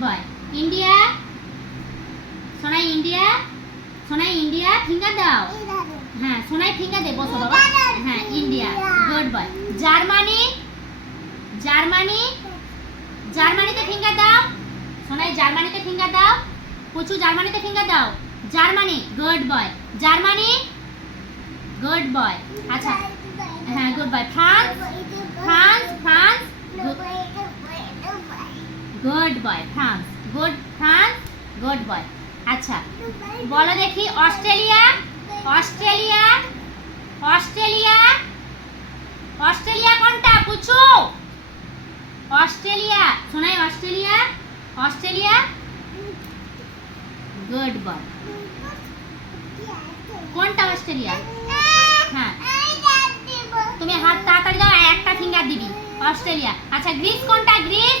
বয় India Sonai India Sonai India finger দাও হ্যাঁ Sonai finger দে বসো বাবা হ্যাঁ India good boy Germany Germany জার্মানিতে ফিঙ্গার দাও সোনাই জার্মানিতে ফিঙ্গার দাও পুচু জার্মানিতে ফিঙ্গার দাও Germany good boy Germany good boy আচ্ছা হ্যাঁ good boy France France France good boy France good boy আচ্ছা বলো দেখি অস্ট্রেলিয়া অস্ট্রেলিয়া অস্ট্রেলিয়া অস্ট্রেলিয়া কোনটা পুচু Australia Sonai Australia Australia good boy কোনটা অস্ট্রেলিয়া হ্যাঁ তুমি হাত তাড়াতাড়ি দাও একটা ফিঙ্গার দিবি অস্ট্রেলিয়া আচ্ছা গ্রিস কোনটা গ্রিস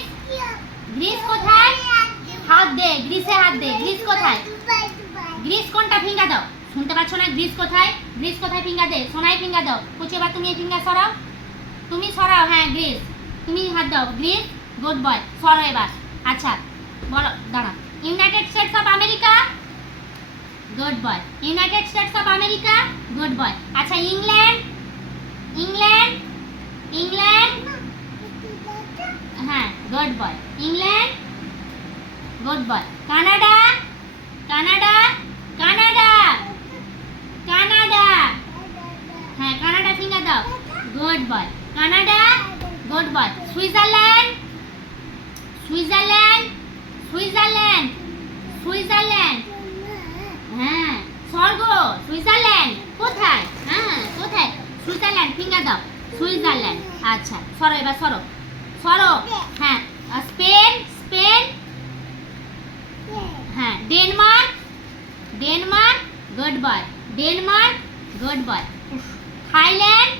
গ্রিস কোথায় হাত দে গ্রিসে হাত দে গ্রিস কোথায় গ্রিস কোনটা ফিঙ্গার দাও শুনতে পাচ্ছ না গ্রিস কোথায় ফিঙ্গার দে সোনাই ফিঙ্গার দাও পুচু এবার তুমি এই ফিঙ্গার সরাও তুমি সরাও হ্যাঁ গ্রিস তুমি হাত দাও গ্রিস গুড বয় সরো এবার আচ্ছা বলো দাঁড়া United states of America good boy United states of America good boy আচ্ছা ইংল্যান্ড ইংল্যান্ড ইংল্যান্ড হ্যাঁ গুড বয় England good boy Canada Canada Canada Canada হ্যাঁ কানাডা ফিঙ্গার দাও গুড বয় Canada good boy Switzerland Switzerland Switzerland Switzerland হ্যাঁ স্বর্গ Switzerland কোথায় হ্যাঁ কোথায় Switzerland finger দাও সুইজারল্যান্ড আচ্ছা সরো এবার সরো সরো হ্যাঁ স্পেন স্পেন হ্যাঁ Denmark Denmark good boy Denmark good boy Thailand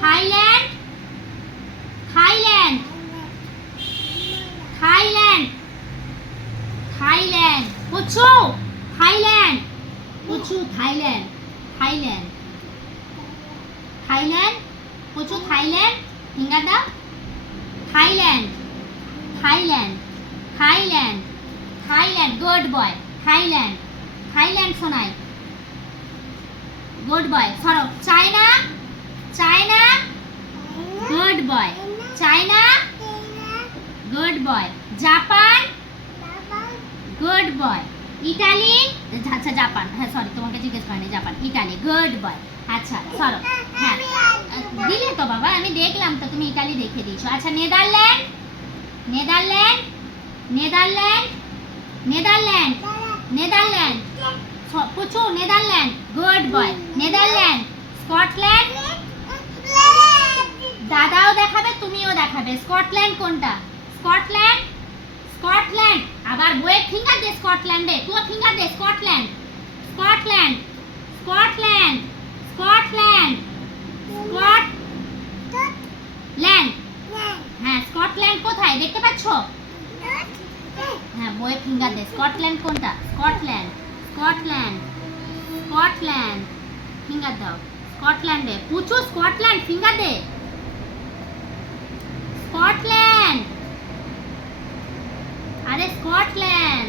Thailand Thailand Thailand Thailand পুচু থাইল্যান্ড পুচু থাইল্যান্ড থাইল্যান্ড থাইল্যান্ড পুচু থাইল্যান্ড ফিঙ্গার দাও Thailand Thailand Thailand Thailand good boy Thailand Thailand Sonai good boy সরো China China good boy China good boy Japan good boy Italy আচ্ছা Japan হ্যাঁ sorry তোমাকে জিজ্ঞেস করিনি জাপান ইটালি গুড বয় আচ্ছা সরো হ্যাঁ দিলে তো বাবা আমি দেখলাম তো তুমি ইটালি দেখে দিয়েছো আচ্ছা Netherland Netherland Netherland Netherland Netherland পুচু Netherland good boy Netherland Scotland দাদাও দেখাবে তুমিও দেখাবে স্কটল্যান্ড কোনটা স্কটল্যান্ড স্কটল্যান্ড আবার বইয়ের ফিঙ্গার দে স্কটল্যান্ডে তুই ফিঙ্গার দে Scotland Scotland Scotland Scotland Scotland হ্যাঁ স্কটল্যান্ড কোথায় দেখতে পাচ্ছ হ্যাঁ বইয়ের ফিঙ্গার দে স্কটল্যান্ড কোনটা স্কটল্যান্ড স্কটল্যান্ড স্কটল্যান্ড ফিঙ্গার দাও স্কটল্যান্ডে পুচু স্কটল্যান্ড ফিঙ্গার দে স্কটল্যান্ড আরে স্কটল্যান্ড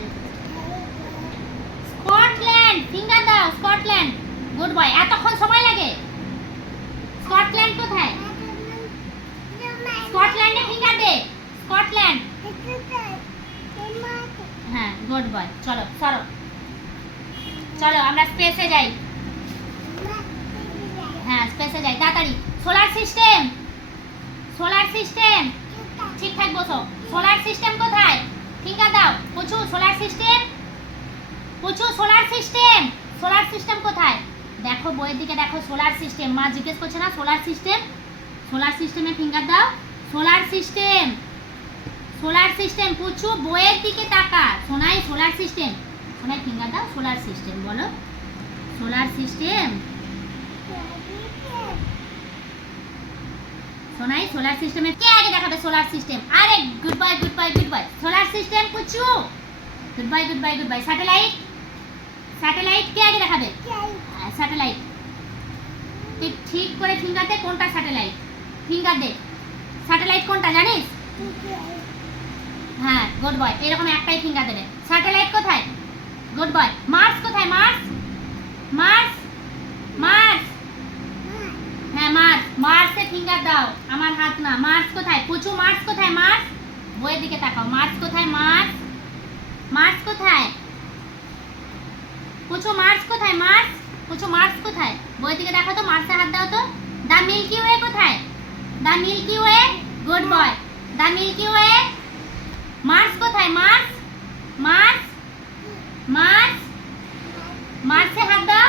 স্কটল্যান্ড ফিঙ্গার দাও স্কটল্যান্ড গুড বয় এতক্ষণ সময় লাগে স্কটল্যান্ড কোথায় স্কটল্যান্ডে ফিঙ্গার দে স্কটল্যান্ড হ্যাঁ গুড বয় চলো সরো চলো আমরা স্পেসে যাই হ্যাঁ স্পেসে যাই তাড়াতাড়ি সোলার সিস্টেম সোলার সিস্টেম ঠিকঠাক বসো সোলার সিস্টেম কোথায় ফিঙ্গার দাও পুচু সোলার সিস্টেম পুচু সোলার সিস্টেম সোলার সিস্টেম কোথায় দেখো বইয়ের দিকে দেখো সোলার সিস্টেম মা জিজ্ঞেস করছে না সোলার সিস্টেম সোলার সিস্টেমে ফিঙ্গার দাও সোলার সিস্টেম সোলার সিস্টেম পুচু বইয়ের দিকে তাকা Sonai solar system Sonai finger দাও সোলার সিস্টেম বলো সোলার সিস্টেম সোনাই সোলার সিস্টেমে কে আগে দেখাবে সোলার সিস্টেম আরে goodbye goodbye goodbye solar system পুচু goodbye goodbye goodbye satellite satellite কে আগে দেখাবে স্যাটেলাইট তুই ঠিক করে ফিঙ্গার দে কোনটা স্যাটেলাইট ফিঙ্গার দে স্যাটেলাইট কোনটা জানিস হ্যাঁ গুড বয়। এরকম একটাই ফিঙ্গার দেবে। স্যাটেলাইট কোথায়? Good boy. মার্স কোথায়? মার্স, মার্স, মার্স, হ্যাঁ মার্স। মার্সে ফিঙ্গার দাও, আমার হাত না। মার্স কোথায়? পুচু মার্স কোথায়? মার্স, বইয়ের দিকে তাকাও। মার্স কোথায়? মার্স, মার্স কোথায়? পুচু মার্স কোথায়? মার্স, পুচু মার্স কোথায়? বইয়ের দিকে দেখো তো, মার্সে হাত দাও তো। দ্য মিল্কি ওয়ে কোথায়? The Milky Way, good boy. The Milky Way. Mars কোথায়? মার্স, মার্স, মার্স, মার্সে হাত দাও,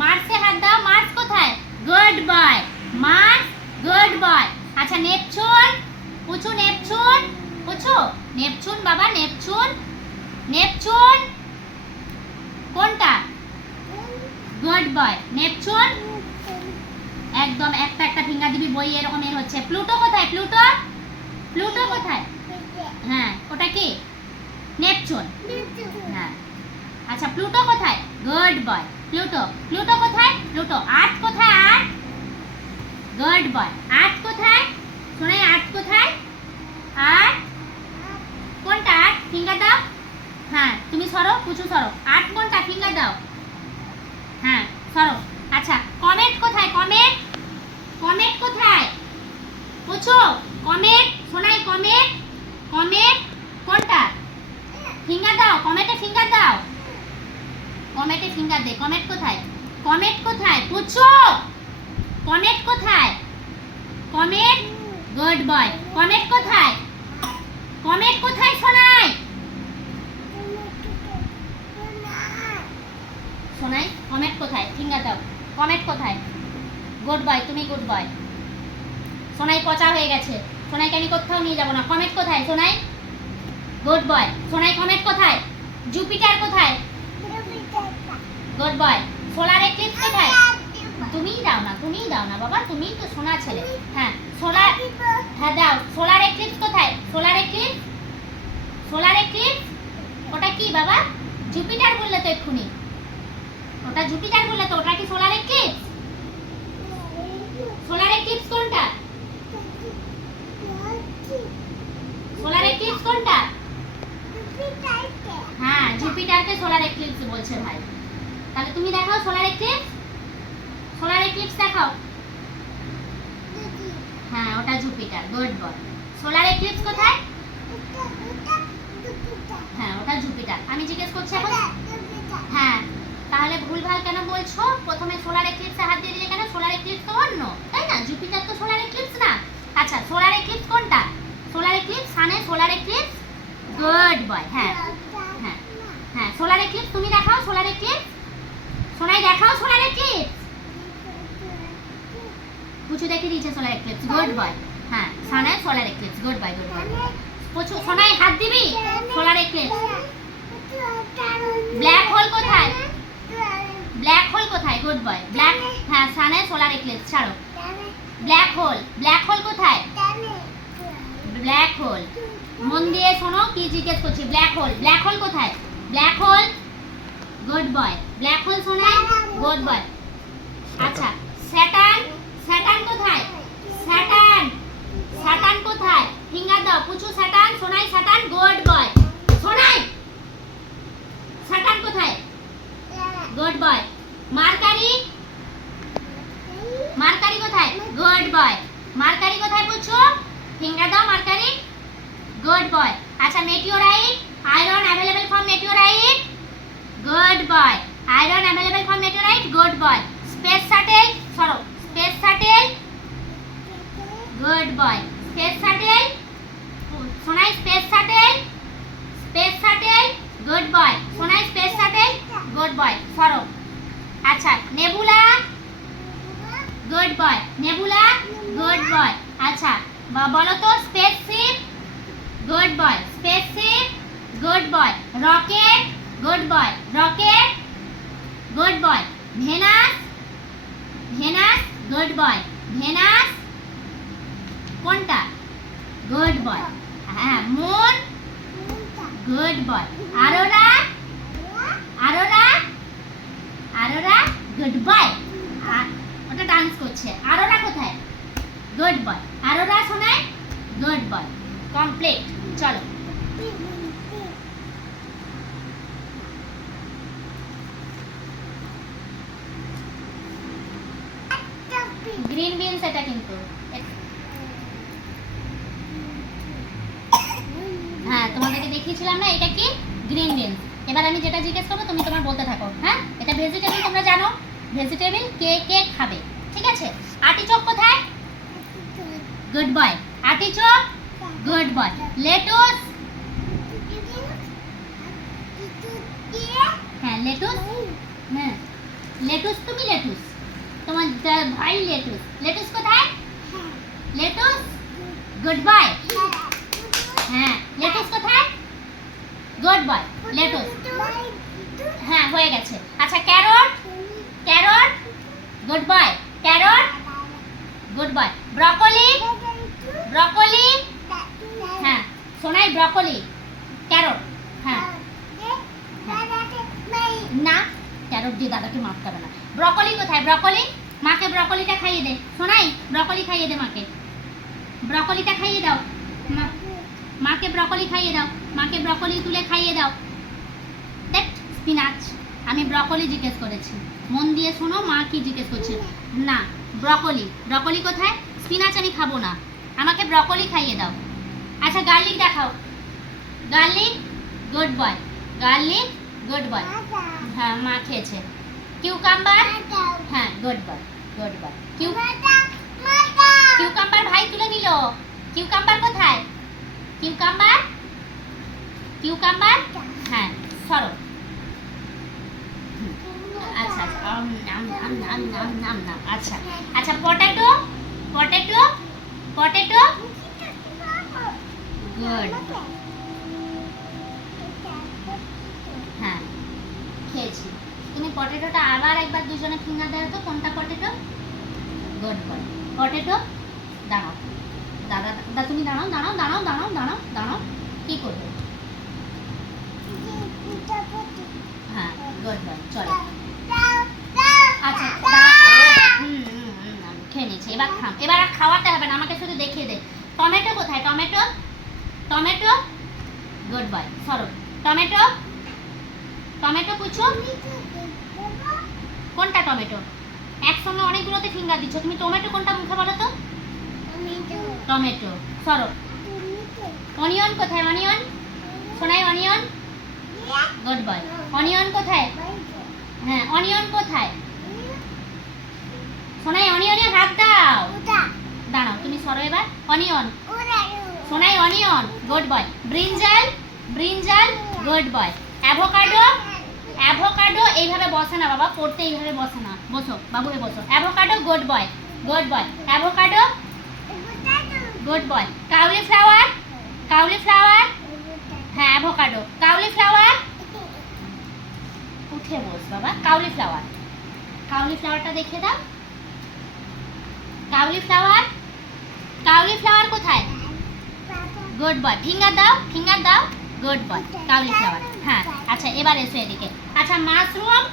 মার্সে হাত দাও। মার্স কোথায়? Good boy. Mars, good boy. আচ্ছা নেপচুন, পুচু নেপচুন, পুচু নেপচুন বাবা, নেপচুন, নেপচুন কোনটা? Good boy. নেপচুন একদম একটা একটা ফিঙ্গার দিবি, বই এরকম এর হচ্ছে। প্লুটো কোথায়? প্লুটো, প্লুটো কোথায়? হ্যাঁ ওটা কি? নেপচুন, হ্যাঁ। আচ্ছা প্লুটো কোথায়? গুড বয়। প্লুটো, প্লুটো কোথায়? প্লুটো। আর্থ কোথায়? আর্থ, গুড বয়। আর্থ কোথায়? শোনাই আর্থ কোথায়? আর্থ কোনটা? আর্থ ফিঙ্গার দাও। হ্যাঁ তুমি সরো, পুচু সরো। আর্থ কোনটা? ফিঙ্গার দাও, হ্যাঁ সরো। আচ্ছা কমেট কোথায়? কমেট, কমেট কোথায়? পুচু কমেট, শোনাই কমেট, কমেট কোনটা? ফিঙ্গার দাও, কমেটে ফিঙ্গার দাও, কমেটে ফিঙ্গার দে। কমেট কোথায়? কমেট কোথায়? পুচু কমেট কোথায়? Comet, good boy. কমেট কোথায়? কমেট কোথায় শোনাই? শোনাই কমেট কোথায়? ফিঙ্গার দাও। কমেট কোথায়? গুড বয়, তুমি গুড বয়। সোনাই পচা হয়ে গেছে, সোনাইকে আমি কোথাও নিয়ে যাবো না। কমেট কোথায়? Sonai, good boy. Sonai comet কোথায়? জুপিটার কোথায়? গুড বয়। সোলার এক্লিপস কোথায়? তুমিই দাও না, তুমিই দাও না বাবা, তুমিই তো সোনা ছেলে। হ্যাঁ সোলার, হ্যাঁ দাও। সোলার এক্লিপস কোথায়? সোলার এক্লিপস, সোলার এক্লিপস ওটা কি বাবা? জুপিটার বললে তো এক্ষুনি, ওটা জুপিটার বললে তো, ওটা কি সোলার এক্লিপস? সোলার এক্লিপস কোনটা? সোলার এক্লিপস কোনটা? হ্যাঁ জুপিটারকে সোলার এক্লিপস বলছে ভাই। তাহলে তুমি দেখাও সোলার এক্লিপস, সোলার এক্লিপস দেখাও। হ্যাঁ ওটা Jupiter, good boy. Solar eclipse কোথায়? হ্যাঁ ওটা জুপিটার। আমি জিজ্ঞেস করছি এখন। হ্যাঁ তাহলে ভুলভাল কেন বলছো? প্রথমে সোলার এক্লিপসে হাত দিয়ে দিলে কেন? সোলার এক্লিপস তো অন্য, তাই না? জুপিটার তো সোলার এক্লিপস না। আচ্ছা সোলার এক্লিপস কোনটা? সোলার এক্লিপস সানে সোলার এক্লিপস, গুড বয়। হ্যাঁ হ্যাঁ হ্যাঁ সোলার এক্লিপস তুমি দেখাও। সোলার এক্লিপস সোনাই দেখাও। সোলার এক্লিপস পুচু দেখে দিয়েছে সোলার এক্লিপস, গুড বয়। হ্যাঁ সানে solar eclipse, good boy, good boy. পুচু সোনাই হাত দিবি। Solar eclipse. ব্ল্যাক হোল কোথায়? ব্ল্যাক হোল কোথায়? Good boy. ব্ল্যাক, হ্যাঁ সানে সোলার এক্লিপস। ছাড়ো। ব্ল্যাক হোল, ব্ল্যাক হোল কোথায়? ব্ল্যাক হোল, মন দিয়ে শোনো কি জিজ্ঞেস করছি। ব্ল্যাক হোল, ব্ল্যাক হোল কোথায়? Black hole, good boy. Black hole Sonai, good boy. আচ্ছা স্যাটার্ন, স্যাটার্ন কোথায়? স্যাটার্ন, স্যাটার্ন কোথায়? ফিঙ্গার দাও। পুচু Saturn, Sonai Saturn, good boy. Sonai Saturn কোথায়? Good boy. মার্কারি, মার্কারি কোথায়? Good boy. মার্কারি কোথায় পুচু? ফিঙ্গার দাও মার্কারি, গুড বয়। আচ্ছা meteorite, iron available from meteorite, good boy. Iron available from meteorite, good boy. Space shuttle, সরো। Space shuttle, good boy. Space shuttle Sonai, space shuttle, space shuttle, good boy. Sonai space shuttle, good boy. সরো। আচ্ছা nebula, good boy. Nebula, good boy. আচ্ছা বলো তো spaceship, good boy. Spaceship, good boy. Rocket, good boy. Rocket, good boy. Venus, Venus, good boy. Venus কোনটা? Good boy. হ্যাঁ moon, good boy. Aurora, aurora, aurora, good boy. ওটা dance করছে। Aurora কোথায়? Good boy. Aurora Sonai, good boy. Complete. চলো। Green beans এটা কিন্তু। হ্যাঁ তোমাদেরকে দেখিয়েছিলাম না এটা কি গ্রিন বিনস। এবার আমি যেটা জিজ্ঞেস করবো তুমি তোমার বলতে থাকো। হ্যাঁ এটা ভেজিটেবল, তোমরা জানো ভেজিটেবল কে কে খাবে, ঠিক আছে। আর্টিচোক কোথায়? গুড বয়। Artichoke good boy. লেটুস, হ্যাঁ লেটুস, হ্যাঁ লেটুস, তুমি লেটুস, তোমার ভাই লেটুস। লেটুস কোথায়? Lettuce good boy. হ্যাঁ লেটুস কোথায়? গুড বয় লেটুস। হ্যাঁ হয়ে গেছে। আচ্ছা carrot, carrot good boy. Carrot good boy. Broccoli, broccoli, হ্যাঁ সোনাই ব্রকলি। ক্যারট, হ্যাঁ না ক্যারট দিয়ে দাদাকে মারতে হবে না। ব্রকলি কোথায়? ব্রকলি, মাকে ব্রকলিটা খাইয়ে দে। সোনাই ব্রকলি খাইয়ে দে মাকে, ব্রকলিটা খাইয়ে দাও। মাকে ব্রকলি খাইয়ে দাও, মাকে ব্রকলি তুলে খাইয়ে দাও। দেখ স্পিনাচ, আমি ব্রকলি জিজ্ঞেস করেছি, মন দিয়ে শোনো মা কি জিজ্ঞেস করছে। না ব্রকলি, ব্রকলি কোথায়? স্পিনাচ আমি খাবো না, আমাকে ব্রকলি খাইয়ে দাও। আচ্ছা গার্লিক দেখাও। Garlic good boy, garlic good boy. হ্যাঁ মা খেয়েছে। কিউকাম্বার, হ্যাঁ গুড বয়, গুড বয়। কিউকাম্বার ভাই তুলে নিল। কিউকাম্বার কোথায়? কিউকাম্বার, কিউকাম্বার, হ্যাঁ সরো। আচ্ছা আচ্ছা আচ্ছা পটেটো, পটেটো, পটেটো গুড, হ্যাঁ খেয়েছি। তুমি পটেটোটা আবার একবার দুজনে ফিঙ্গার দেওয়া তো, কোনটা পটেটো? Good boy. পটেটো দাঁড়াও, দাদা দাদা তুমি দাঁড়াও, দাঁড়াও দাঁড়াও দাঁড়াও দাঁড়াও দাঁড়াও, কি করবে? হ্যাঁ গুড বয় চলো। আচ্ছা খেয়ে নিয়েছি, এবার খাম। এবার আর খাওয়াতে হবে না, আমাকে শুধু দেখিয়ে দে। টমেটো কোথায়? Tomato, tomato good boy. সরো টমেটো, টমেটো পুছো। কোনটা টমেটো? একসঙ্গে অনেকগুলোতে ফিঙ্গার দিচ্ছ তুমি। টমেটো কোনটা মুখে বলো তো? টমেটো সরো। অনিয়ন কোথায়? অনিয়ন, শোনাই অনিয়ন গুড বয়। অনিয়ন কোথায়? হ্যাঁ অনিয়ন কোথায়? শোনাই অনিয়নে হাত দাও। দাঁড়াও তুমি সরো এবার। অনিয়ন, শোনাই onion good boy. Brinjal, brinjal good boy. Avocado, avocado এইভাবে বসে না বাবা, পড়তে এইভাবে বসে না, বসো বাবু হয়ে বসো। Avocado good boy, good boy. Avocado good boy. Cauliflower, cauliflower, হ্যাঁ অ্যাভোকাডো। কাউলিফ্লাওয়ার উঠে বস বাবা। কাউলিফ্লাওয়ার, কাউলিফ্লাওয়ারটা দেখিয়ে দাও। কাউলিফ্লাওয়ার, কাউলিফ্লাওয়ার কোথায়? গুড বয়। ফিঙ্গার দাও, ফিঙ্গার দাও গুড বয়। কাউলিফ্লাওয়ার, হ্যাঁ আচ্ছা এবার এসো এদিকে। আচ্ছা মাশরুম,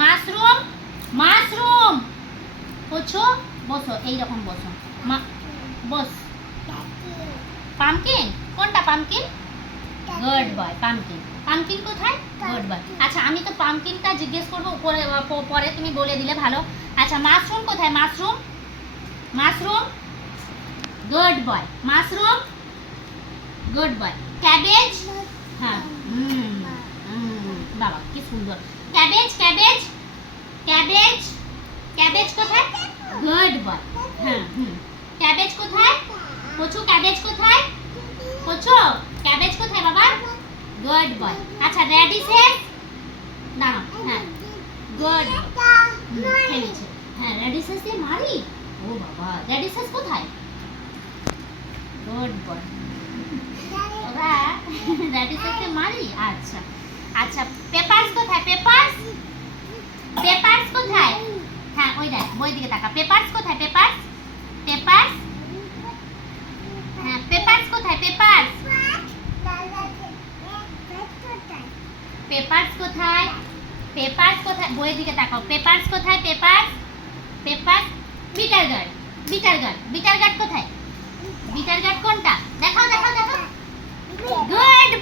মাশরুম, মাশরুম বসো বসো, এইরকম বসো বস। পামকিন, কোনটা pumpkin? Good boy. Pumpkin, pumpkin কোথায়? Good boy. আচ্ছা আমি তো পামকিনটা জিজ্ঞেস করবো পরে, পরে তুমি বলে দিলে ভালো। আচ্ছা মাশরুম কোথায়? Mushroom, mushroom good boy. Mushroom good boy. Cabbage, হ্যাঁ বাবা কি সুন্দর। ক্যাবেজ, ক্যাবেজ, ক্যাবেজ, ক্যাবেজ কোথায়? Good boy. হ্যাঁ ক্যাবেজ কোথায়? কচু ক্যাবেজ কোথায়? কচু ক্যাবেজ কোথায় বাবা? Good boy. আচ্ছা রেডিশেস, দাঁড়াও, হ্যাঁ গুড, খেলেছে। হ্যাঁ রেডিশেস দিয়ে মারি। ও বাবা রেডিশেস কোথায়? গুড বয়। ওরা রেডিশেস দিয়ে মারি। আচ্ছা আচ্ছা পেপারস কোথায়? পেপারস, পেপারস কোথায়? হ্যাঁ ওই দেখ বই দিকে তাকা। পেপারস কোথায়? পেপারস, পেপারস, হ্যাঁ পেপারস কোথায়? পেপারস, পেপারস কোথায়? পেপারস কোথায়? বইয়ের দিকে তাকাও। পেপারস কোথায়? Papers, papers. Bitter gourd, bitter gourd, bitter gourd কোথায়? বিটার গার্ড কোনটা? দেখাও দেখাও দেখাও। গুড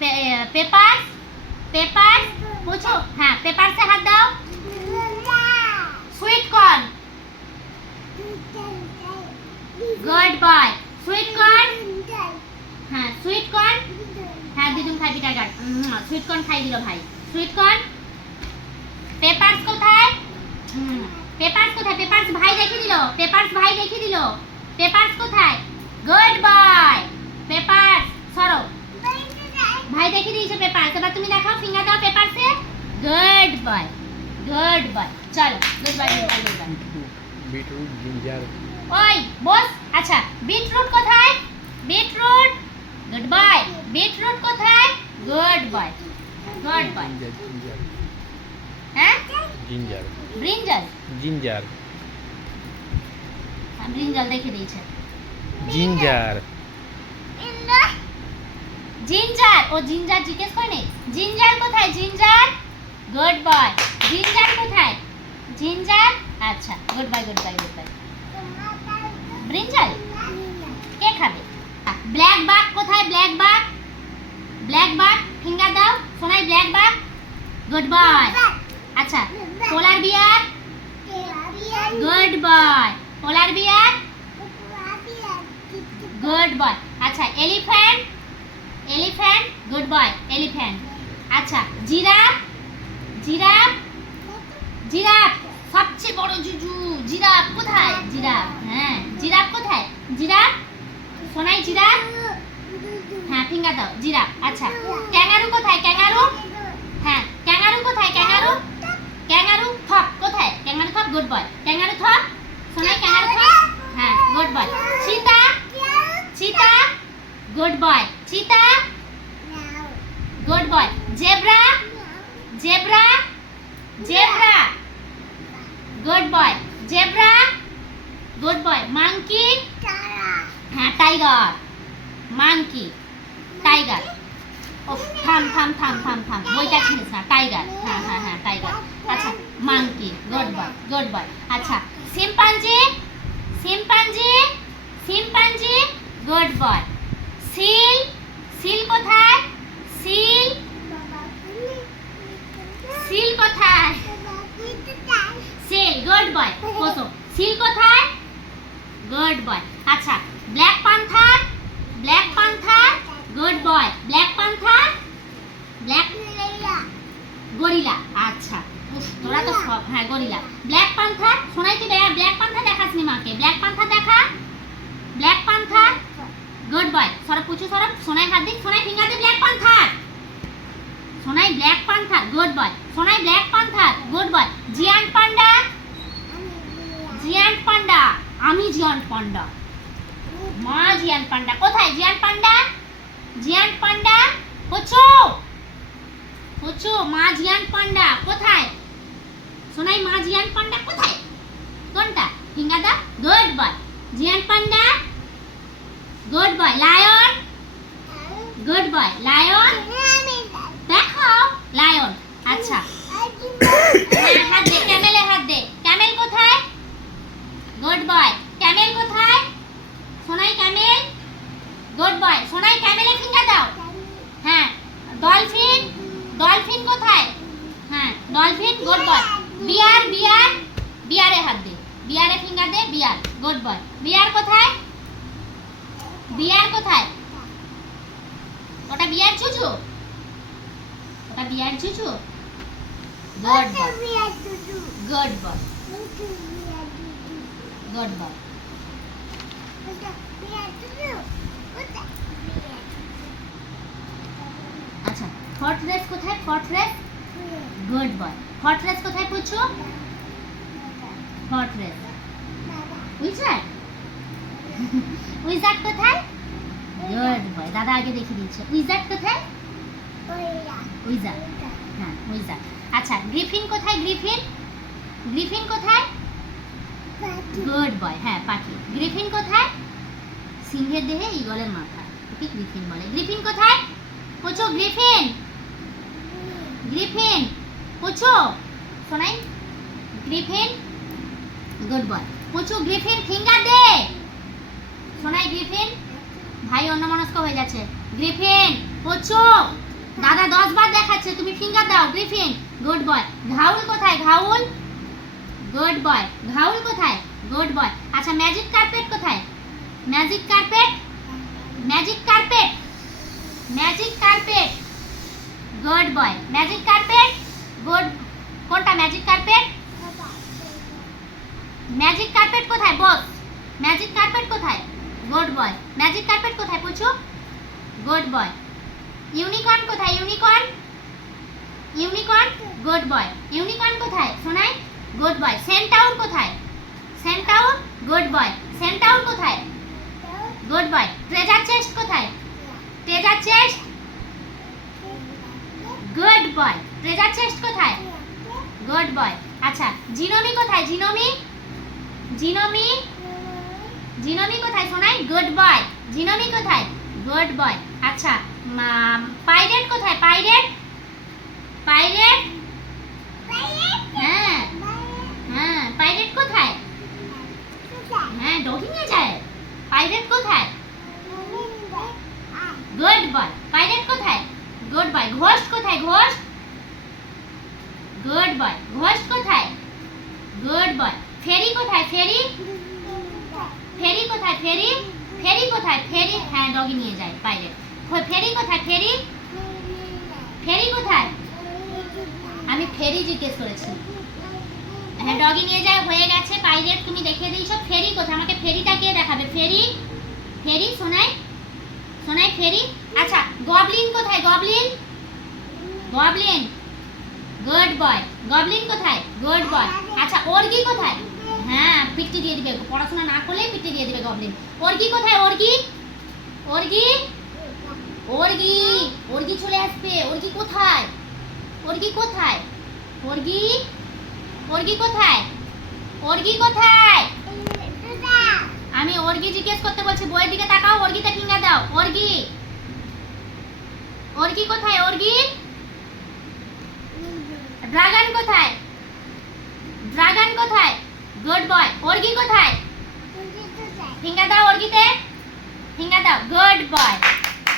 पेपर्स पेपर्स पूछो हाँ पेपर से हाथ दाओ sweet corn good boy sweet corn हाँ स्वीट कॉर्न हाँ दिदुम खाई पिटाई काट स्वीट कॉर्न खाई दिलो भाई स्वीट कॉर्न पेपर्स কোথায় পেপারস কোথায় পেপারস ভাই দেখিয়ে দিলো পেপারস কোথায় গুড বয় পেপারস সরো ভাই দেখিয়ে দিয়েছে পেপারস এবার তুমি দেখাও ফিঙ্গার দাও পেপারসে গুড বয় চলো গুড বয় বিটরুট জিঞ্জার ওই বস আচ্ছা বিটরুট কোথায় বিটরুট গুড বয় বিটরুট কোথায় গুড বয় জিঞ্জার হ্যাঁ জিঞ্জার ব্রিঞ্জাল জিঞ্জার ব্রিঞ্জাল দেখে দিয়েছে জিঞ্জার জিঞ্জার ও জিঞ্জার জিজ্ঞেস করেনি জিঞ্জার কোথায় জিঞ্জার গুড বয় জিঞ্জার কোথায় জিঞ্জার আচ্ছা গুড বাই ব্রিঞ্জাল কে খাবে ব্ল্যাক বাক কোথায় ব্ল্যাক বাক ফিঙ্গার দাও সোনাই ব্ল্যাক বাক গুড বয় আচ্ছা পোলার বিয়ার গুড বয় পোলার বিয়ার গুড বয় আচ্ছা এলিফ্যান্ট গুড বয় এলিফ্যান্ট আচ্ছা জিরাফ সবচেয়ে বড় জুজু জিরাফ কোথায় হ্যাঁ জিরাফ কোথায় সোনাই জিরাফ হ্যাঁ ফিঙ্গার দাও জিরাফ আচ্ছা ক্যাঙ্গারু কোথায় হ্যাঁ ক্যাঙ্গারু কোথায় ক্যাঙ্গারু থপ কোথায় ক্যাঙ্গারু থপ গুড বয় ক্যাঙ্গারু থপ সোনাই ক্যাঙ্গারু থপ হ্যাঁ good boy cheetah good boy cheetah good boy zebra good boy zebra good boy monkey হ্যাঁ টাইগার মাঙ্কি টাইগার ও থাম বইটা ছিনিস না টাইগার হ্যাঁ টাইগার আচ্ছা মাঙ্কি গুড বয় আচ্ছা শিম্পাঞ্জি গুড বয় সিল কোথায় সিল কোথায় সিল গুড বয় বসো সিল কোথায় গুড বয় আচ্ছা black panther good boy black gorilla আচ্ছা তোরা তো সব হ্যাঁ গরিলা ব্ল্যাক পান্থার শোনাই কি ব্ল্যাক পান্থার দেখাসনি মাকে ব্ল্যাক পান্থার দেখা ব্ল্যাক পান্থার গুড বয় সরব পুচু সরব সোনাই হাত দিক সোনাই ফিঙ্গার দি black panther Sonai black panther good boy Sonai black panther good boy giant panda আমি জিয়ান্ট পান্ডা মা জিয়ান্ট পান্ডা কোথায় জিয়ান্ট পান্ডা পুচু মা জিয়ান্ট পান্ডা কোথায় সোনাই মা জিয়ান্ট পান্ডা কোথায় কোনটা ফিঙ্গার দাও good boy giant panda good boy lion good boy lion দেখো লায়ন আচ্ছা হাত দে ক্যামেলে হাত দে ক্যামেল কোথায় গুড বয় ক্যামেল কোথায় Sonai camel good boy Sonai ক্যামেলে ফিঙ্গার দাও হ্যাঁ ডলফিন কোথায় হ্যাঁ ডলফিন গুড বয় বিয়ারে হাত দে বিয়ারে ফিঙ্গার দে বিয়ার গুড বয় বিয়ার কোথায় ওটা বিয়ার চুচু গুড বয় আচ্ছা ফর্ট্রেস কোথায় গুড বয় ফর্ট্রেস কোথায় পুচু ফর্ট্রেস উইজার্ড কোথায় গুড বয় দাদা আগে দেখিয়ে দিয়েছে উইজার্ড কোথায় হ্যাঁ উইজার্ড আচ্ছা গ্রিফিন কোথায় গ্রিফিন কোথায় গুড বয় হ্যাঁ পাখি গ্রিফিন কোথায় সিংহের দেহে ঈগলের মাথা ওকে গ্রিফিন বলে গ্রিফিন কোথায় পুচু গ্রিফিন পুচু শোনাই গ্রিফিন গুড বয় পুচু গ্রিফিন ফিঙ্গার দে শোনাই গ্রিফিন ভাই অন্যমনস্ক হয়ে যাচ্ছে গ্রিফিন পুচু দাদা 10 বার দেখাচ্ছে, তুমি ফিঙ্গার দাও। Griffin, good boy. ঘাউল কোথায়? ঘাউল, গুড বয়। ঘাউল কোথায়? Good boy. আচ্ছা ম্যাজিক কার্পেট কোথায়? Magic carpet, magic carpet, magic carpet, good boy. Magic carpet, good. কোনটা ম্যাজিক কার্পেট? ম্যাজিক কার্পেট কোথায়? বস, ম্যাজিক কার্পেট কোথায়? Good boy. ম্যাজিক কার্পেট কোথায়? পুচু, গুড বয়। ইউনিকর্ন কোথায়? Unicorn, unicorn, good boy. Unicorn কোথায়? Sonai, good boy. Centaur কোথায়? সেন্টাউর, good boy. Centaur কোথায়? Good boy. ট্রেজার চেস্ট কোথায়? Treasure chest, good boy. Treasure chest কোথায়? Good boy. আচ্ছা জিনোমি কোথায়? জিনোমি, জিনোমি, জিনোমি কোথায় সোনাই? Good boy. জিনোমি কোথায়? Good boy. আচ্ছা পাইরেট কোথায়? পাইরেট, পাইরেট, হ্যাঁ হ্যাঁ পাইরেট কোথায়? হ্যাঁ ডগি নিয়ে যায়। পাইরেট কোথায়? Good boy. পাইরেট কোথায়? Good boy. ঘোস্ট কোথায়? Ghost, good boy. ঘোস্ট কোথায়? Good boy. ফেরি কোথায়? ফেরি, ফেরি কোথায়? ফেরি, ফেরি কোথায়? ফেরি, হ্যাঁ ডগি নিয়ে যায় পাইরেট। ফেরি কোথায়? ফেরি, ফেরি কোথায়? আমি ফেরি জিজ্ঞেস করেছি। হ্যাঁ ডগি নিয়ে যায়, হয়ে গেছে। পাইরেট তুমি দেখিয়ে দিয়েছো। ফেরি কোথায়? আমাকে ফেরিটা কে দেখাবে? ফেরি, ফেরি সোনাই, সোনাই ফেরি। আচ্ছা গবলিন কোথায়? Goblin, goblin, good boy. Goblin কোথায়? Good boy. আচ্ছা অর্গি কোথায়? হ্যাঁ পিটি দিয়ে দিবে, পড়াশোনা না করলেই পিটি দিয়ে দিবে গবলিন। অর্গি কোথায়? অর্গি, অর্গি, অর্গি, অর্গি চলে আসবে। অর্গি কোথায়? অর্গি কোথায়? অর্গি, অর্গি কোথায়? অর্গি কোথায়? আমি অর্গি জিজ্ঞেস করতে বলছি, বইয়ের দিকে তাকাও। অর্গিতে ফিঙ্গার দাও। অর্গি, অর্গি কোথায়? অর্গি। ড্রাগন কোথায়? ড্রাগন কোথায়? গুড বয়। অর্গি কোথায়? ফিঙ্গার দাও অর্গিতে, ফিঙ্গার দাও। গুড বয়,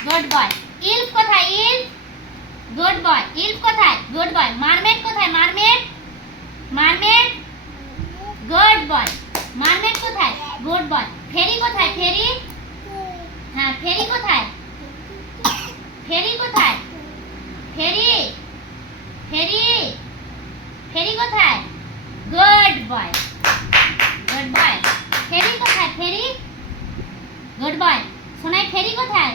গুড বয়। ইলফ কোথায়? ইলফ, গুড বয়। ইলফ কোথায়? গুড বয়। মারমেড কোথায়? Mermaid, mermaid, good boy. Mermaid কোথায়? Good boy. ফেরি কোথায়? ফেরি, হ্যাঁ ফেরি কোথায়? ফেরি কোথায়? ফেরি, ফেরি, ফেরি কোথায়? Good boy, good boy. Fairy কোথায়? ফেরি, গুড বয়। সোনাই ফেরি কোথায়?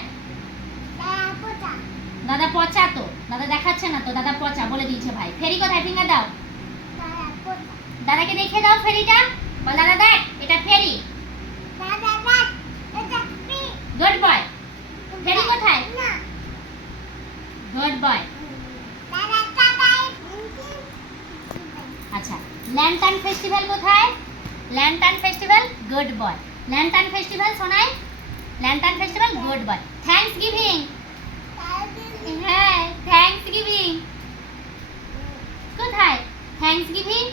দাদা পচা তো, দাদা দেখাচ্ছে না তো, দাদা পচা বলে দিয়েছে ভাই। ফেরি কোথায়? ফিঙ্গার দাও। দাদাকে দেখে দাও ফেরিটা। বল দাদা দেখ এটা ফেরি। Good boy. ফেরি কোথায়? Good boy. আচ্ছা ল্যান্টার্ন ফেস্টিভ্যাল কোথায়? Lantern festival, good boy. Lantern festival Sonai, lantern festival, good boy. Thanksgiving, হ্যাঁ থ্যাঙ্কস গিভিং কোথায়? থ্যাঙ্কস গিভিং,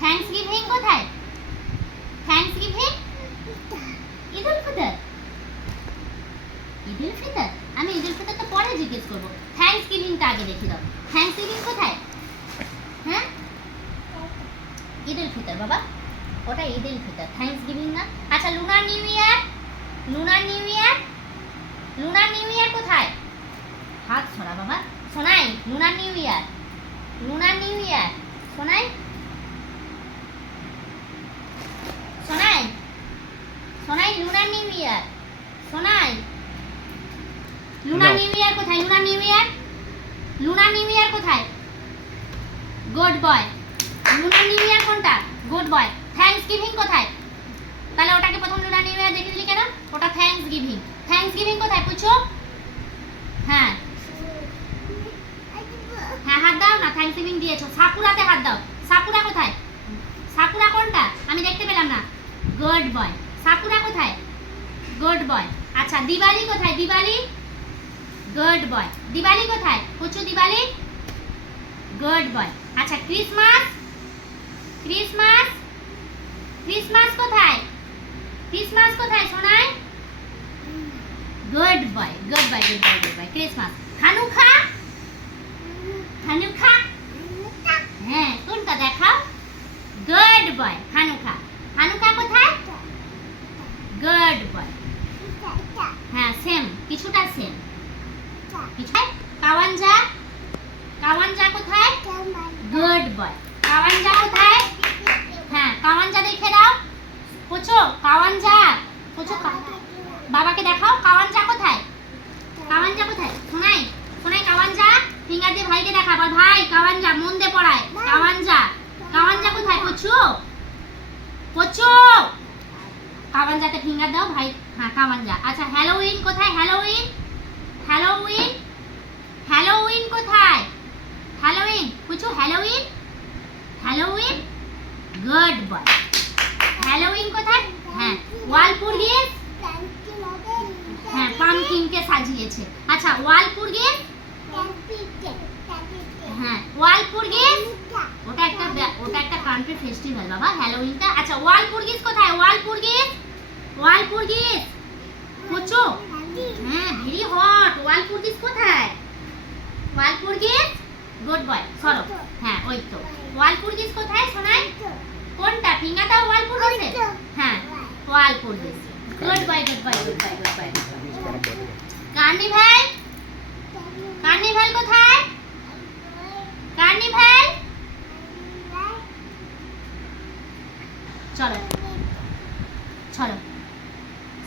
থ্যাঙ্কস গিভিং কোথায়? Thanksgiving, Eidul Fitr, Eidul Fitr. আমি ঈদুল ফিতরটা পরে জিজ্ঞেস করবো, থ্যাঙ্কস গিভিংটা আগে দেখে দাও। থ্যাঙ্কস গিভিং কোথায়? হ্যাঁ ঈদুল ফিতর বাবা, ওটা ঈদুল ফিতর, থ্যাঙ্কস গিভিং না। আচ্ছা lunar new year, lunar new year, lunar new year কোথায়? হাত ছড়া বাবা। শোনাই lunar new year, lunar new ইয়ার শোনাই, শোনাই, শোনাই লুনার নিউ ইয়ার, শোনাই লুনার নিউ ইয়ার কোথায়? Lunar new year, lunar new year কোথায়? Good boy. Lunar new year কোনটা? Good boy. থ্যাঙ্কস গিভিং কোথায়? তাহলে ওটাকে প্রথম লুনার নিউ ইয়ার দেখে দিলি কেন? ওটা থ্যাঙ্কস গিভিং। থ্যাঙ্কস গিভিং কোথায় পুচো? হ্যাঁ হ্যাঁ হাত দাও না, থ্যাঙ্কস গিভিং দিয়েছো। সাকুরাতে হাত দাও। সাকুরা কোথায়? সাকুরা কোনটা? আমি দেখতে পেলাম না। Good boy. সাকুরা কোথায়? Good boy. আচ্ছা দিওয়ালি কোথায়? Diwali, good boy. দিওয়ালি কোথায়? পুচু দিওয়ালি, গুড বয়। আচ্ছা ক্রিসমাস, ক্রিসমাস, ক্রিসমাস কোথায়? ক্রিসমাস কোথায় Sonai? Good boy, good boy, good boy, good boy. Christmas. Hanukkah Kwanzaa পুচু বাবাকে দেখাও কাওয়াঞ্জা কোথায় কাওয়াঞ্জা কোথায় শোনাই শোনাই কাওয়াঞ্জা ফিঙ্গার দিয়ে ভাইকে দেখা বল ভাই কাওয়াঞ্জা মন দিয়ে পড়ায় কাওয়াঞ্জা কাওয়াঞ্জা কোথায় পুচু পুচু কাওয়াঞ্জাতে ফিঙ্গার দাও ভাই হ্যাঁ কাওয়াঞ্জা আচ্ছা হ্যালোউইন কোথায় হ্যালোউইন হ্যালোউইন হ্যালোউইন কোথায় হ্যালোউইন পুচু Halloween Halloween good boy Halloween কোথায় হ্যাঁ ওয়ালপুরগিস হ্যাঁ পামকিনকে সাজিয়েছে আচ্ছা ওয়ালপুরগিস হ্যাঁ ওয়ালপুরগিস ওটা একটা কান্ট্রি ফেস্টিভ্যাল বাবা হ্যালোউইনটা আচ্ছা ওয়ালপুরগিস কোথায় ওয়ালপুরগিস ওয়ালপুরগিস পুচু হ্যাঁ ভেরি হট ওয়ালপুরগিস কোথায় ওয়ালপুরগিস গুড বয় সরো হ্যাঁ ওই তো ওয়ালপুরগিস কোথায় শোনাই কোনটা ফিঙ্গার দাও ওয়ালপুরগিসে হ্যাঁ Walpurgis good boy good boy good boy good boy carnival carnival কোথায় কার্নিভাল চলো চলো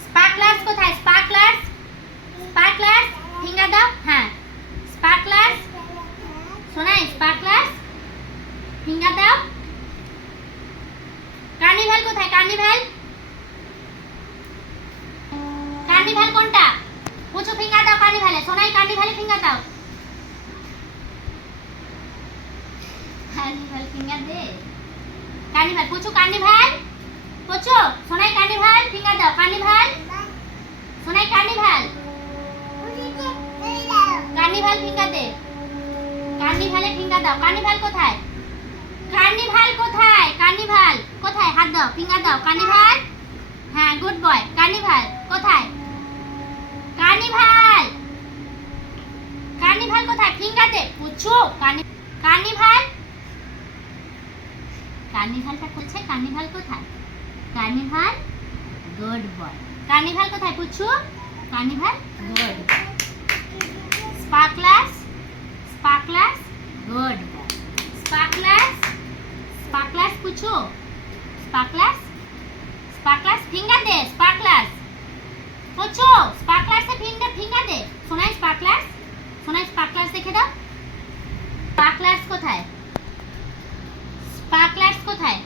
স্পার্কলার্স কোথায় স্পার্কলার্স স্পার্কলার্স ফিঙ্গার দাও হ্যাঁ স্পার্কলার্স শোনাই স্পার্কলার্স ফিঙ্গার দাও কার্নিভাল কোথায় কার্নিভাল কার্নিভাল কোনটা পুচু ফিঙ্গার দাও কার্নিভালে শোনাই কার্নিভালে ফিঙ্গার দাও কার্নিভাল ফিঙ্গার দে কার্নিভাল পুচু কার্নিভাল পুচু শোনাই কার্নিভাল ফিঙ্গার দাও কার্নিভাল শোনাই কার্নিভাল কার্নিভাল ফিঙ্গার দে কার্নিভালে ফিঙ্গার দাও কার্নিভাল কোথায় কার্নিভাল কোথায় কার্নিভাল কোথায় হাত দাও ফিঙ্গার দাও কার্নিভাল হ্যাঁ গুড বয় কার্নিভাল কোথায় কার্নিভাল কার্নিভাল কোথায় ফিঙ্গার দে পুচু কার্নিভাল কার্নিভালটা কোথায় কার্নিভাল কোথায় কার্নিভাল গুড বয় কার্নিভাল কোথায় পুচু carnival good boy sparklers sparklers good boy sparklers sparklers পুচু স্পার্কলার্স স্পার্কলার্স ফিঙ্গার দে স্পার্কলার্স পুচু স্পার্কলার্সে ফিঙ্গার দে শোনাই স্পার্কলার্স শোনাই স্পার্কলার্স দেখে দাও স্পার্কলার্স কোথায় স্পার্কলার্স কোথায়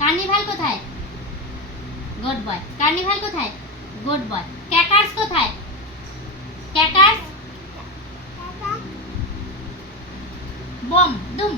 কার্নিভাল কোথায় গুড বয় কার্নিভাল কোথায় গুড বয় ক্যাকার্স কোথায় ক্যাকার্স বম দুম